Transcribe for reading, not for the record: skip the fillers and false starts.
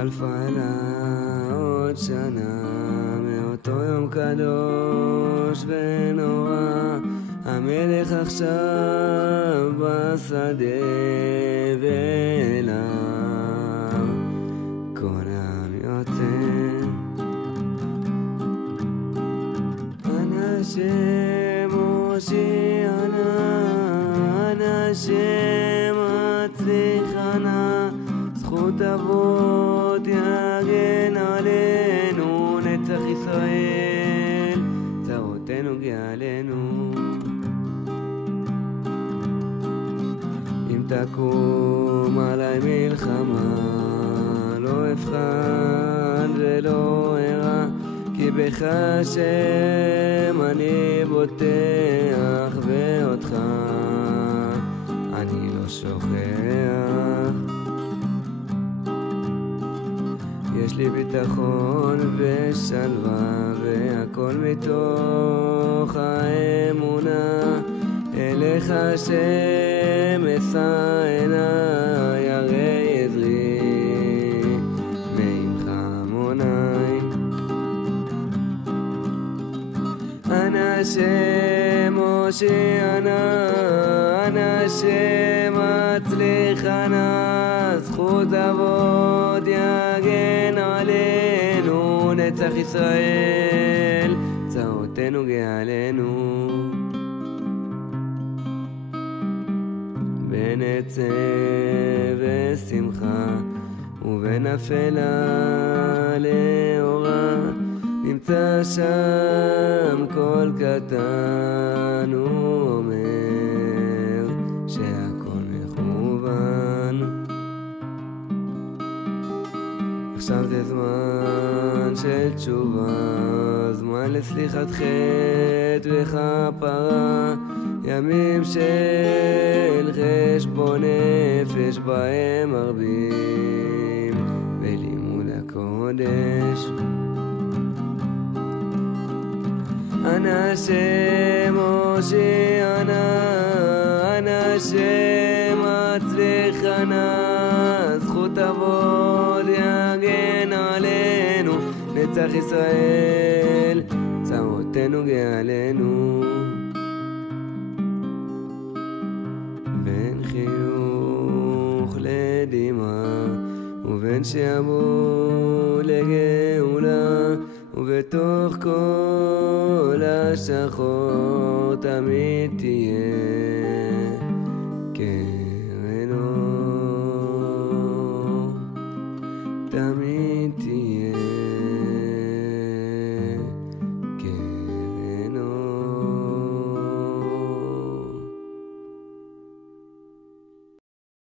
חלפה לה עוד שנה מאותו יום קדוש ונורא. המלך עכשיו בשדה ואליו כל העם יוצא. אנא השם הושיענה, אנא השם הצליחנה, זכות אבות יגן עלינו, נצח ישראל צרותינו גאלנו. אם תקום עלי מלחמה לא אפחד ולא אירא, כי בך השם אני בוטח ואותך אני לא שוכח. יש לי ביטחון ושלווה והכל מתוך האמונה, אליך השם אשא עיניי, הרי עזרי מעמך עמוני. אנא השם הושיענה, אנא השם הצליחנה, זכות אבות יגן עלינו, נצח ישראל צרותינו גאלנו. בין עצב ושמחה ובין אפלה לאורה, נמצא שם קול קטן, הוא אומר שהכל מכוון. עכשיו זה זמן של תשובה, זמן לסליחת חטא וכפרה, ימים של חשבון נפש בהם מרבים בלימוד הקודש. אנא השם הושיענה, אנא השם הצליחנה, זכות אבות יגן עלינו, נצח ישראל צרותינו גאלנו. בין חיוך לדמעה ובין שעבוד לגאולה, ובתוך כל השחור תמיד תהיה קרן אור, תמיד תהיה